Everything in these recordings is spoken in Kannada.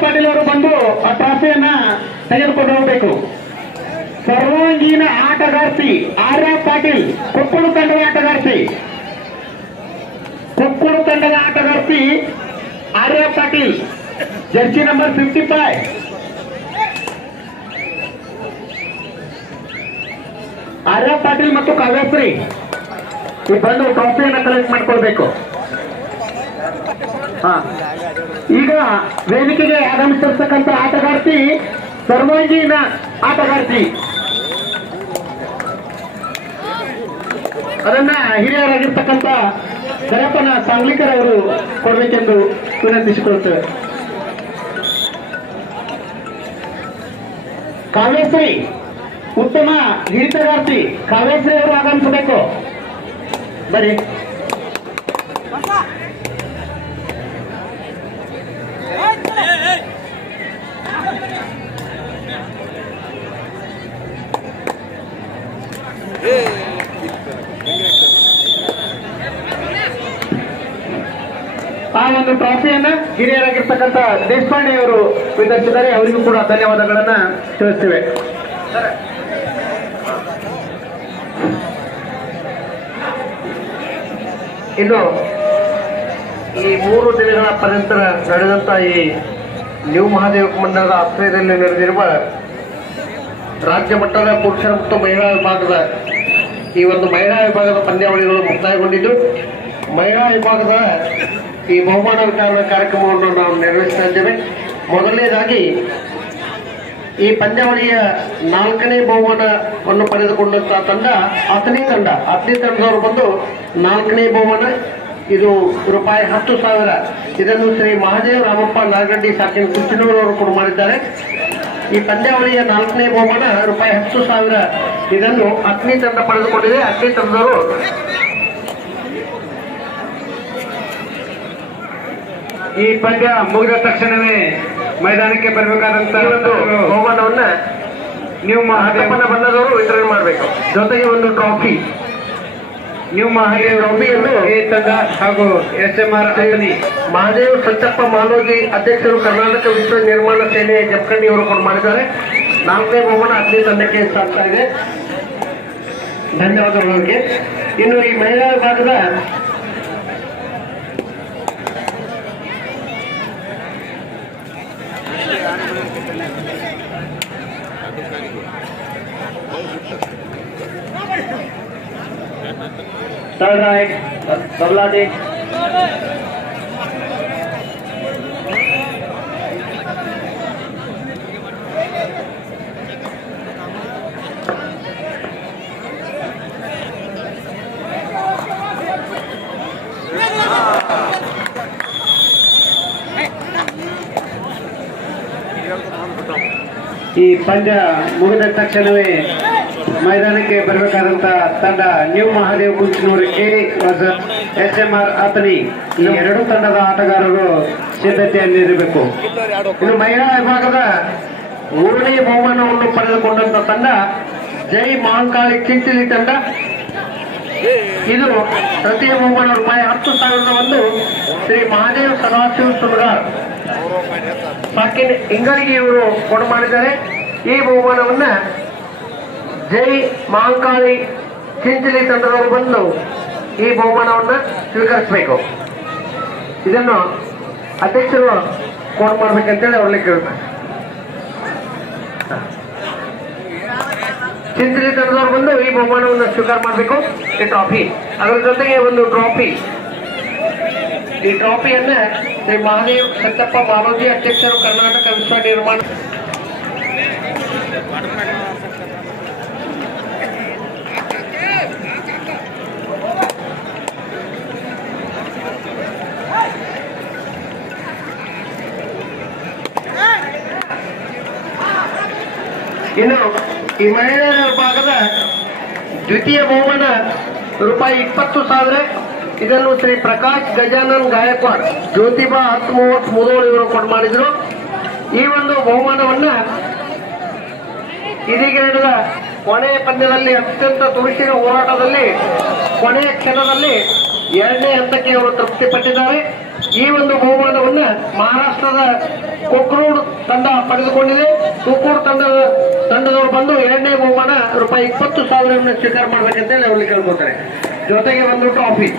ಪಾಟೀಲ್ ಅವರು ಬಂದು ಆ ಟ್ರಾಫಿಯನ್ನ ತೆಗೆದುಕೊಂಡು ಹೋಗಬೇಕು. ಸರ್ವಾಂಗೀಣ ಆಟಗಾರ್ತಿ ಆರ್ಯ ಪಾಟೀಲ್, ಕೊಪ್ಪಳು ತಂಡದ ಆಟಗಾರ್ತಿ ಆರ್ಯ ಪಾಟೀಲ್, ಜರ್ಸಿ ನಂಬರ್ 55. ಆರ್ಯ ಪಾಟೀಲ್ ಮತ್ತು ಕಾವ್ಯಶ್ರೀ ಈ ಬಂದು ಟ್ರಾಫಿಯನ್ನು ಕಲೆಕ್ಟ್ ಮಾಡ್ಕೊಳ್ಬೇಕು. ಈಗ ವೇದಿಕೆಗೆ ಆಗಮಿಸಿರ್ತಕ್ಕಂಥ ಆಟಗಾರ್ತಿ ಸರ್ವಾಂಗೀಣ ಆಟಗಾರ್ತಿ, ಅದನ್ನ ಹಿರಿಯರಾಗಿರ್ತಕ್ಕಂಥ ಕರಪ್ಪನ ಸಾಂಗ್ಲಿಕರ್ ಅವರು ಕೊಡಬೇಕೆಂದು ವಿನಂತಿಸಿಕೊಳ್ಳುತ್ತೇವೆ. ಕಾವ್ಯಶ್ರೀ ಉತ್ತಮ ಹಿಡಿತಗಾರ್ತಿ ಕಾವ್ಯಶ್ರೀ ಅವರು ಆಗಮಿಸಬೇಕು. ಬರೀ ಆ ಒಂದು ಟ್ರಾಫಿಯನ್ನ ಹಿರಿಯರಾಗಿರ್ತಕ್ಕಂಥ ದೇಶಪಾಂಡೆ ಅವರು ವಿತರಿಸಿದ್ದಾರೆ. ಅವರಿಗೂ ಕೂಡ ಧನ್ಯವಾದಗಳನ್ನ ತಿಳಿಸ್ತೇವೆ. ಇನ್ನು ಈ 3 ದಿನಗಳ ಪರ್ಯಂತ ನಡೆದಂತ ಈ ನ್ಯೂ ಮಹಾದೇವ ಮಂಡಲದ ಆಶ್ರಯದಲ್ಲಿ ನಡೆದಿರುವ ರಾಜ್ಯ ಮಟ್ಟದ ಪುರುಷರ ಮತ್ತು ಮಹಿಳಾ ವಿಭಾಗದ ಈ ಒಂದು ಮಹಿಳಾ ವಿಭಾಗದ ಪಂದ್ಯಾವಳಿಗಳು ಮುಕ್ತಾಯಗೊಂಡಿದ್ದು, ಮಹಿಳಾ ವಿಭಾಗದ ಈ ಬಹುಮಾನ ವಿತರಣಾ ಕಾರ್ಯಕ್ರಮವನ್ನು ನಾವು ನಿರ್ವಹಿಸ್ತಾ ಇದ್ದೇವೆ. ಮೊದಲನೇದಾಗಿ ಈ ಪಂದ್ಯಾವಳಿಯ 4ನೇ ಬಹುಮಾನವನ್ನು ಪಡೆದುಕೊಂಡಂತಹ ತಂಡ ಅಥಣಿ ತಂಡದವರು ಬಂದು 4ನೇ ಬಹುಮಾನ, ಇದು ರೂಪಾಯಿ 10,000. ಇದನ್ನು ಶ್ರೀ ಮಹಾದೇವ ರಾಮಪ್ಪ ನಾಗರೆಡ್ಡಿ ಸಾಕಿನ ಕುಚ್ಚಿನೂರವರು ಕೂಡ ಮಾಡಿದ್ದಾರೆ. ಈ ಪಂದ್ಯಾವಳಿಯ 4ನೇ ಬಹುಮಾನ ರೂಪಾಯಿ 10,000. ಇದನ್ನು ಅಥಣಿ ತಂಡ ಪಡೆದುಕೊಂಡಿದೆ. ಅಥಣಿ ತಂಡದವರು ಈ ಪಂದ್ಯ ಮುಗಿದ ತಕ್ಷಣವೇ ಮೈದಾನಕ್ಕೆ ಬರಬೇಕಾದಂತ ಒಂದು ಬಹುಮಾನವನ್ನ ನ್ಯೂ ಮಹಾದೇವನ ಬಣ್ಣದವರು ವಿತರಣೆ ಮಾಡಬೇಕು. ಜೊತೆಗೆ ಒಂದು ಟ್ರಾಫಿ, ನ್ಯೂ ಮಹಾದೇವ್ ಟ್ರಾಫಿಯನ್ನು ಎ ತಂಡ ಹಾಗೂ SMR ಅಥಣಿ ಮಹಾದೇವ್ ಸಂಚಪ್ಪ ಮಾಲೋಗಿ ಅಧ್ಯಕ್ಷರು ಕರ್ನಾಟಕ ವಿಶ್ವ ನಿರ್ಮಾಣ ಸೇನೆ ಜಮಖಂಡಿ ಅವರು ಕೂಡ ಮಾಡಿದ್ದಾರೆ. 4ನೇ ಬಹುಮಾನ ಅಥಣಿ ತಂಡಕ್ಕೆ ಸಾಗ್ತಾ ಇದೆ. ಧನ್ಯವಾದಗಳು ಅವರಿಗೆ. ಇನ್ನು ಈ ಮಹಿಳಾ ವಿಭಾಗದ बबला ಈ ಪಂದ್ಯ ಮುಗಿದ ತಕ್ಷಣವೇ ಮೈದಾನಕ್ಕೆ ಬರಬೇಕಾದಂತ ತಂಡ new Mahadev Kunchanur A SMR Athani, ಈ 2 ತಂಡದ ಆಟಗಾರರು ಸಿದ್ಧತೆಯಲ್ಲಿರಬೇಕು. ಇನ್ನು ಮಹಿಳಾ ವಿಭಾಗದ 3ನೇ ಬಹುಮಾನವನ್ನು ಪಡೆದುಕೊಂಡಂತ ತಂಡ ಜೈ ಮಹಾಂಕಾಳಿ ಚಿಂಚಲಿ ತಂಡ. ಇದು ತೃತೀಯ ಬಹುಮಾನ ರೂಪಾಯಿ 10,000 ಶ್ರೀ ಮಹಾದೇವ್ ಸದಾಶಿವ ಸುರ್ಗಾರ್ ಸಾಕಿನ ಇಂಗಳಿಗೆ ಇವರು ಕೊಡು ಮಾಡಿದ್ದಾರೆ. ಈ ಬಹುಮಾನವನ್ನ ಜೈ ಮಹಾಂಕಾಳಿ ಚಿಂಚಲಿ ತಂಡದವರು ಬಂದು ಈ ಬಹುಮಾನವನ್ನ ಸ್ವೀಕರಿಸಬೇಕು. ಇದನ್ನು ಅಧ್ಯಕ್ಷರು ಕೊಡು ಮಾಡ್ಬೇಕಂತೇಳಿ ಅವ್ರಲ್ಲಿ ಕೇಳ್ತಾರೆ. ಚಿಂಚಲಿ ತಂಡದವರು ಬಂದು ಈ ಬಹುಮಾನವನ್ನು ಸ್ವೀಕಾರ ಮಾಡಬೇಕು. ಈ ಟ್ರಾಫಿ, ಅದರ ಜೊತೆಗೆ ಒಂದು ಟ್ರಾಫಿ, ಈ ಟ್ರಾಫಿಯನ್ನ ಶ್ರೀ ಮಹಾದೇವ್ ಸಂಚಪ್ಪ ಮಾಲೋಜಿ ಅಧ್ಯಕ್ಷರು ಕರ್ನಾಟಕ ವಿಶ್ವ ನಿರ್ಮಾಣ ಇನ್ನು ಈ ಮಹಿಳೆಯರ ವಿಭಾಗದ ದ್ವಿತೀಯ ಬಹುಮಾನ ರೂಪಾಯಿ 20,000. ಇದನ್ನು ಶ್ರೀ ಪ್ರಕಾಶ್ ಗಜಾನನ್ ಗಾಯಕ್ವಾಡ್ ಜ್ಯೋತಿಬಾ 1030 ಮುದೋಳು ಇವರು ಕೊಡು ಮಾಡಿದ್ರು. ಈ ಒಂದು ಬಹುಮಾನವನ್ನ ಇದೀಗ ನಡೆದ ಕೊನೆಯ ಪಂದ್ಯದಲ್ಲಿ ಅತ್ಯಂತ ತುರುಸಿನ ಹೋರಾಟದಲ್ಲಿ ಕೊನೆಯ ಕ್ಷಣದಲ್ಲಿ ಎರಡನೇ ಹಂತಕ್ಕೆ ಅವರು ತೃಪ್ತಿಪಟ್ಟಿದ್ದಾರೆ. ಈ ಒಂದು ಬಹುಮಾನವನ್ನ ಮಹಾರಾಷ್ಟ್ರದ ಕೊಕ್ರೂಡ್ ತಂಡ ಪಡೆದುಕೊಂಡಿದೆ. ಕೊಕ್ರೂಡ್ ತಂಡದವರು ಬಂದು ಎರಡನೇ ಬಹುಮಾನ ರೂಪಾಯಿ 20,000 ಸ್ವೀಕಾರ ಮಾಡ್ಬೇಕಂತ ಹೇಳಿ ಅವ್ರಿಗೆ ಕೇಳ್ಕೊತಾರೆ. ಜೊತೆಗೆ ಒಂದು trophy.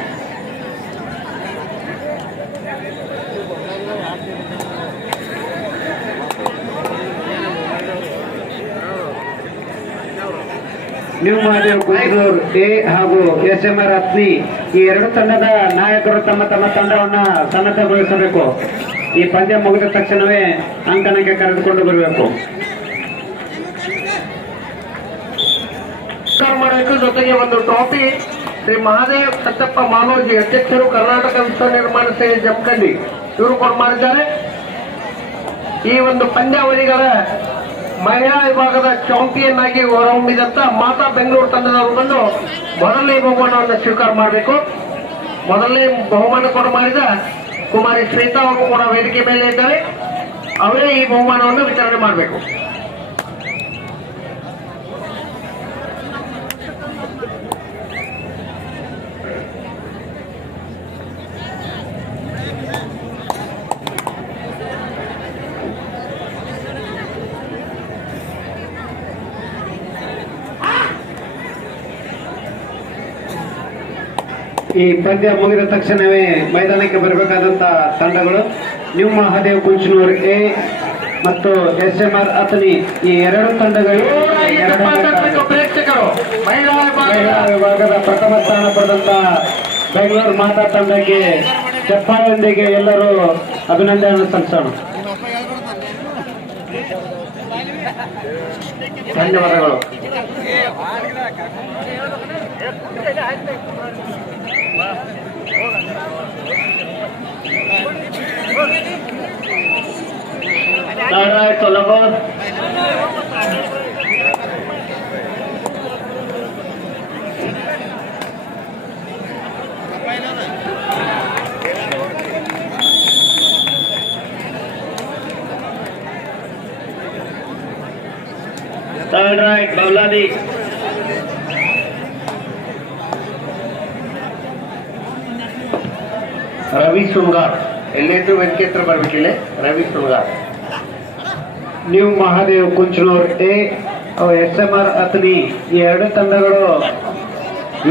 New Mahadev Kundur A ಹಾಗೂ SMR ಅತ್ನಿ ಈ ಎರಡು ತಂಡದ ನಾಯಕರು ತಮ್ಮ ತಮ್ಮ ತಂಡವನ್ನ ಸನ್ನದ್ಧಗೊಳಿಸಬೇಕು. ಈ ಪಂದ್ಯ ಮುಗಿದ ತಕ್ಷಣವೇ ಅಂಕಣಕ್ಕೆ ಕರೆದುಕೊಂಡು ಬರಬೇಕು. ಮಾಡಬೇಕು. ಜೊತೆಗೆ ಒಂದು ಟ್ರಾಫಿ ಶ್ರೀ ಮಹಾದೇವ್ ಸತ್ಯಪ್ಪ ಮಾಲೋಜಿ ಅಧ್ಯಕ್ಷರು, ಕರ್ನಾಟಕ ವಿಶ್ವ ನಿರ್ಮಾಣ ಸೇವೆ ಜಮಖಂಡಿ, ಇವರು ಮಾಡಿದ್ದಾರೆ. ಈ ಒಂದು ಪಂದ್ಯಾವಳಿಗಳ ಮಹಿಳಾ ವಿಭಾಗದ ಚಾಂಪಿಯನ್ ಆಗಿ ಹೊರಹೊಮ್ಮಿದಂತ ಮಾತಾ ಬೆಂಗಳೂರು ತಂಡದವರು ಬಂದು ಮೊದಲನೇ ಬಹುಮಾನವನ್ನು ಸ್ವೀಕಾರ ಮಾಡಬೇಕು. ಮೊದಲನೇ ಬಹುಮಾನ ಕೂಡ ಮಾಡಿದ ಕುಮಾರಿ ಶ್ವೇತಾ ಅವರು ಕೂಡ ವೇದಿಕೆ ಮೇಲೆ ಇದ್ದಾರೆ. ಅವರೇ ಈ ಬಹುಮಾನವನ್ನು ವಿತರಣೆ ಮಾಡಬೇಕು. ಈ ಪಂದ್ಯ ಮುಗಿದ ತಕ್ಷಣವೇ ಮೈದಾನಕ್ಕೆ ಬರಬೇಕಾದಂತ ತಂಡಗಳು ನ್ಯೂ ಮಹಾದೇವ್ ಕುಂಚನೂರ್ ಎ ಮತ್ತು SMR ಅತನಿ, ಈ ಎರಡು ತಂಡಗಳು ಮಹಿಳಾ ವಿಭಾಗದ ಪ್ರಥಮ ಸ್ಥಾನ ಪಡೆದಂತ ಬೆಂಗಳೂರು ಮಾತಾ ತಂಡಕ್ಕೆ ಚಪ್ಪಾಳೆಯೊಂದಿಗೆ ಎಲ್ಲರೂ ಅಭಿನಂದನೆ ಸಲ್ಲಿಸೋಣ. ಧನ್ಯವಾದಗಳು. Third right, Bavladi. Ravi Shringar ಎಲ್ಲಿದ್ರು ವೇದಿಕೆ ಹತ್ರ ಬರ್ಬೇಕಿಲ್ಲ. Ravi Shringar. New Mahadev Kunchanur A SMR Athani, ಈ ಎರಡು ತಂಡಗಳು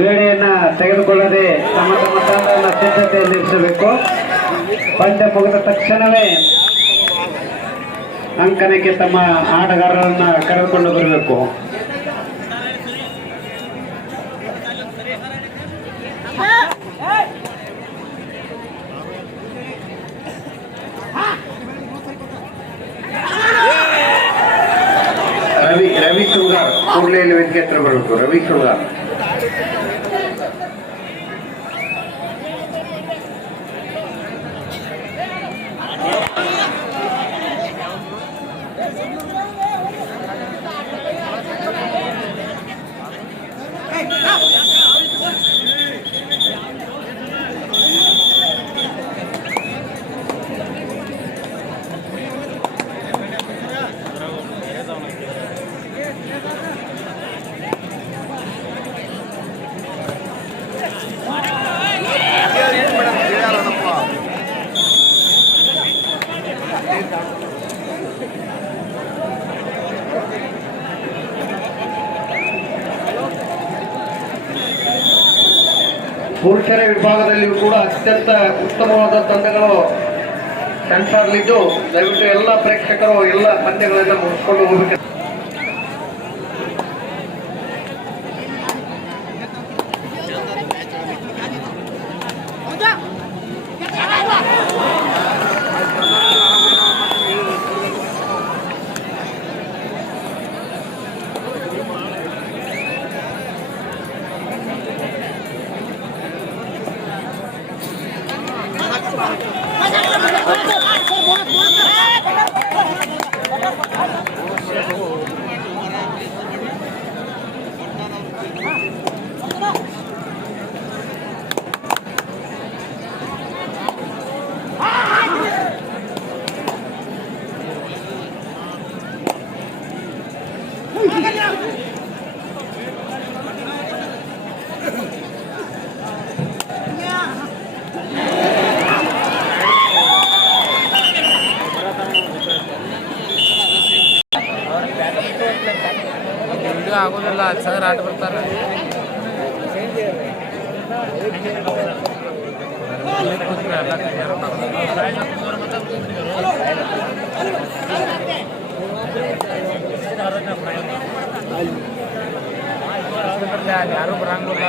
ವೇಳೆಯನ್ನ ತೆಗೆದುಕೊಳ್ಳದೆ ತಮ್ಮ ತಮ್ಮ ತಂಡದ ಸಿದ್ಧತೆಯಲ್ಲಿರಿಸಬೇಕು. ಪಂದ್ಯ ಮುಗಿದ ತಕ್ಷಣವೇ ಅಂಕಣಕ್ಕೆ ತಮ್ಮ ಆಟಗಾರರನ್ನ ಕರೆದುಕೊಂಡು ಬರಬೇಕು. ರವಿ ಶೃಂಗಾರ್ ಕೂಡಲೇ ವೇದಿಕೆ ಹತ್ರ ಬರಬೇಕು. ರವಿ ಶೃಂಗಾರ್. ಪುರುಷರ ವಿಭಾಗದಲ್ಲಿಯೂ ಕೂಡ ಅತ್ಯಂತ ಉತ್ತಮವಾದ ತಂಡಗಳು ಸೆಣಸಾಗಲಿದ್ದು, ದಯವಿಟ್ಟು ಎಲ್ಲ ಪ್ರೇಕ್ಷಕರು ಎಲ್ಲ ಪಂದ್ಯಗಳನ್ನ ಮುಗಿಸ್ಕೊಂಡು ಹೋಗಬೇಕು. ಇಲ್ಲ ಸರ್ ಆಟ ಬರ್ತಾರೆ ಯಾರು ಬರಂಗಿಲ್ಲ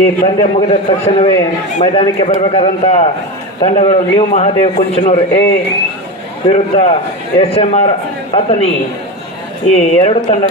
ಈ ಪಂದ್ಯ ಮುಗಿದ ತಕ್ಷಣವೇ ಮೈದಾನಕ್ಕೆ ಬರಬೇಕಾದಂಥ ತಂಡಗಳು ನ್ಯೂ ಮಹಾದೇವ್ ಕುಂಚನೂರು ಎ ವಿರುದ್ಧ SMR ಅಥಣಿ. ಈ ಎರಡು ತಂಡ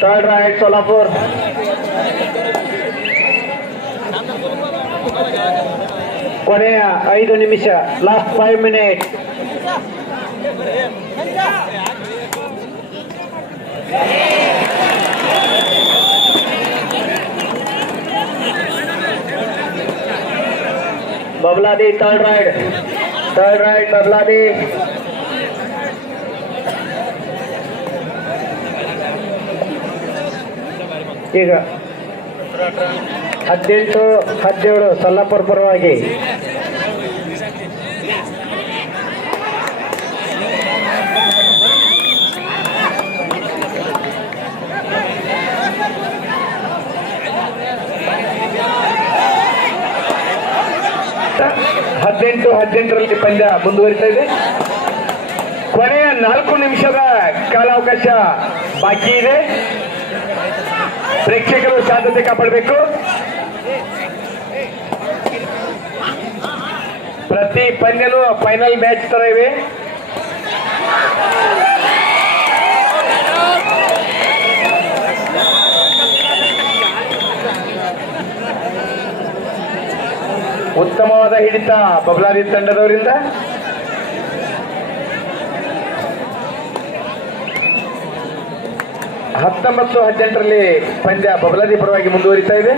ಥರ್ಡ್ ರೈಟ್ ಸೋಲಾಪುರ್. ಕೊನೆಯ 5 ನಿಮಿಷ, ಲಾಸ್ಟ್ 5 ಮಿನಿಟ್. ಬಬ್ಲಾದಿ third right ಬಬ್ಲಾದಿ. ಈಗ 18-17 ಸೊಲ್ಲಾಪುರ ಪರವಾಗಿ. ಹದಿನೆಂಟರಲ್ಲಿ ಪಂದ್ಯ ಮುಂದುವರಿತಾ ಇದೆ. ಕೊನೆಯ 4 ನಿಮಿಷದ ಕಾಲಾವಕಾಶ ಬಾಕಿ ಇದೆ. ಪ್ರೇಕ್ಷಕರು ಶಾಂತತೆ ಕಾಪಾಡಬೇಕು. ಪ್ರತಿ ಪಂದ್ಯನೂ ಫೈನಲ್ ಮ್ಯಾಚ್ ತರ ಇವೆ. ಉತ್ತಮವಾದ ಹಿಡಿತ ಬಬಲಾದಿ ತಂಡದವರಿಂದ. ಹತ್ತೊಂಬತ್ತು 18ರಲ್ಲಿ ಪಂದ್ಯ ಬಬಲಾದಿ ಪರವಾಗಿ ಮುಂದುವರಿತಾ ಇದೆ.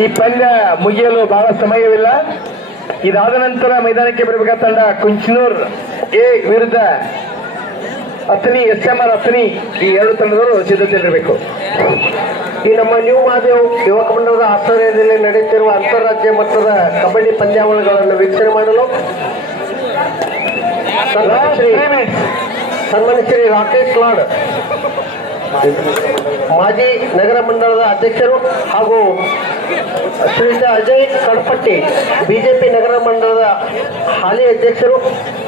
ಈ ಪಂದ್ಯ ಮುಗಿಯಲು ಬಹಳ ಸಮಯವಿಲ್ಲ. ಇದಾದ ನಂತರ ಮೈದಾನಕ್ಕೆ ಬರಬೇಕಾದ ತಂಡ ಕುಂಚನೂರ್ ಎ ವಿರುದ್ಧ ಅಥಣಿ SMR ಅಥಣಿ, ಈ 2 ತಂಡದವರು ಸಿದ್ಧತೆ ಇರಬೇಕು. ಈ ನಮ್ಮ ನ್ಯೂ ಮಹಾದೇವ್ ಯುವಕ ಮಂಡಲದ ಆಶ್ರಯದಲ್ಲಿ ನಡೆಯುತ್ತಿರುವ ಅಂತಾರಾಜ್ಯ ಮಟ್ಟದ ಕಬಡ್ಡಿ ಪಂದ್ಯಾವಳಿಗಳನ್ನು ವೀಕ್ಷಣೆ ಮಾಡಲು ಸನ್ಮಾನ್ಯ ಶ್ರೀ ರಾಕೇಶ್ ಲಾಡ್, ಮಾಜಿ ನಗರ ಮಂಡಲದ ಅಧ್ಯಕ್ಷರು, ಹಾಗೂ ಶ್ರೀಯುತ ಅಜಯ್ ಕಡಪಟ್ಟಿ, ಬಿಜೆಪಿ ನಗರ ಮಂಡಲದ ಹಾಲಿ ಅಧ್ಯಕ್ಷರು,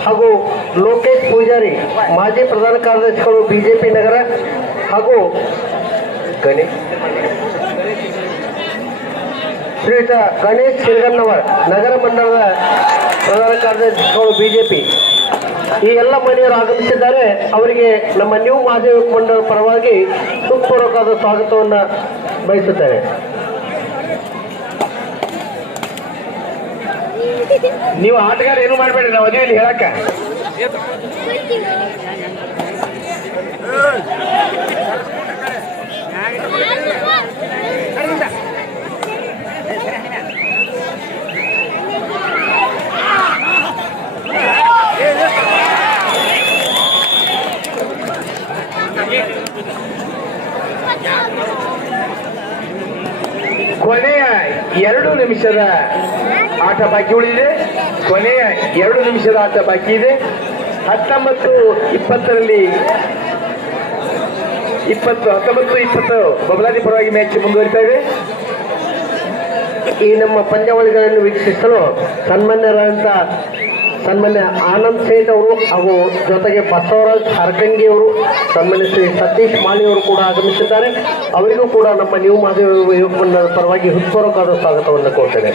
ಹಾಗೂ ಲೋಕೇಶ್ ಪೂಜಾರಿ, ಮಾಜಿ ಪ್ರಧಾನ ಕಾರ್ಯದರ್ಶಿಗಳು, ಬಿಜೆಪಿ ನಗರ, ಹಾಗೂ ಶ್ರೀಯುತ ಗಣೇಶ್ ಸಿರಗನ್ನವರ್, ನಗರ ಮಂಡಲದ ಪ್ರಧಾನ ಕಾರ್ಯದರ್ಶಿಗಳು, ಬಿಜೆಪಿ, ಈ ಎಲ್ಲ ಮನೆಯವರು ಆಗಮಿಸಿದ್ದಾರೆ. ಅವರಿಗೆ ನಮ್ಮ ನ್ಯೂ ಮಹಾದೇವ ಮಂಡಳ ಪರವಾಗಿ ಹೃತ್ಪೂರ್ವಕವಾದ ಸ್ವಾಗತವನ್ನು ಬಯಸುತ್ತೇವೆ. ನೀವು ಆಟಗಾರ ಏನು ಮಾಡಬೇಡ್ರಿ, ನಾವು ಅದೇ ಇಲ್ಲಿ ಹೇಳಕ್ಕ. ಕೊನೆಯ 2 ನಿಮಿಷದ ಆಟ ಬಾಕಿ ಉಳಿದಿದೆ. ಕೊನೆಯ 2 ನಿಮಿಷದ ಆಟ ಬಾಕಿ ಇದೆ. 19-20ರಲ್ಲಿ 19-20 ಬಬಲಾದಿ ಪರವಾಗಿ ಮ್ಯಾಚ್ ಮುಂದುವರಿತಾ ಇದೆ. ಈ ನಮ್ಮ ಪಂದ್ಯಾವಳಿಗಳನ್ನು ವೀಕ್ಷಿಸಲು ಸನ್ಮಾನ್ಯ ಆನಂದ್ ಸೇಠ್ ಅವರು, ಹಾಗೂ ಜೊತೆಗೆ ಬಸವರಾಜ್ ಹರಕಂಗಿ ಅವರು, ಸನ್ಮಾನ್ಯ ಶ್ರೀ ಸತೀಶ್ ಮಾಳಿ ಅವರು ಕೂಡ ಆಗಮಿಸಿದ್ದಾರೆ. ಅವರಿಗೂ ಕೂಡ ನಮ್ಮ ನ್ಯೂ ಮಹಾದೇವ ಯುವಕ ಮಂಡಲದ ಪರವಾಗಿ ಹೃತ್ಪೂರ್ವಕವಾದ ಸ್ವಾಗತವನ್ನು ಕೋರ್ತೇನೆ.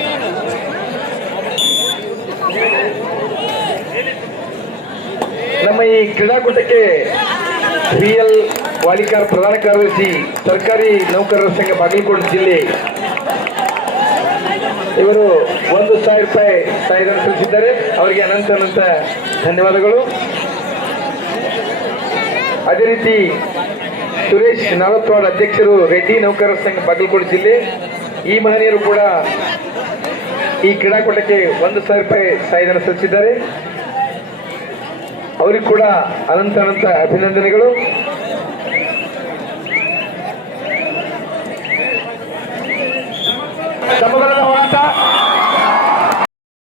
ನಮ್ಮ ಈ ಕ್ರೀಡಾಕೂಟಕ್ಕೆ PL ವಾಲಿಕಾರ್, ಪ್ರಧಾನ ಕಾರ್ಯದರ್ಶಿ, ಸರ್ಕಾರಿ ನೌಕರರ ಸಂಘ, ಬಾಗಲಕೋಟೆ ಜಿಲ್ಲೆ, ಇವರು 1,000 ರೂಪಾಯಿ ಸಹಾಯಧನ ಸಲ್ಲಿಸಿದ್ದಾರೆ. ಅವರಿಗೆ ಅನಂತ ಧನ್ಯವಾದಗಳು. ಅದೇ ರೀತಿ ಸುರೇಶ್ ನಾವತ್ವಾಡ್, ಅಧ್ಯಕ್ಷರು, ರೆಡ್ಡಿ ನೌಕರರ ಸಂಘ, ಬಾಗಲಕೋಟೆ ಜಿಲ್ಲೆ, ಈ ಮಹನೀಯರು ಕೂಡ ಈ ಕ್ರೀಡಾಕೂಟಕ್ಕೆ 1,000 ರೂಪಾಯಿ ಸಹಾಯಧನ ಸಲ್ಲಿಸಿದ್ದಾರೆ. ಅವರಿಗೆ ಕೂಡ ಅನಂತ ಅಭಿನಂದನೆಗಳು. ಸಮುದ್ರದ ಹೋರಾಟ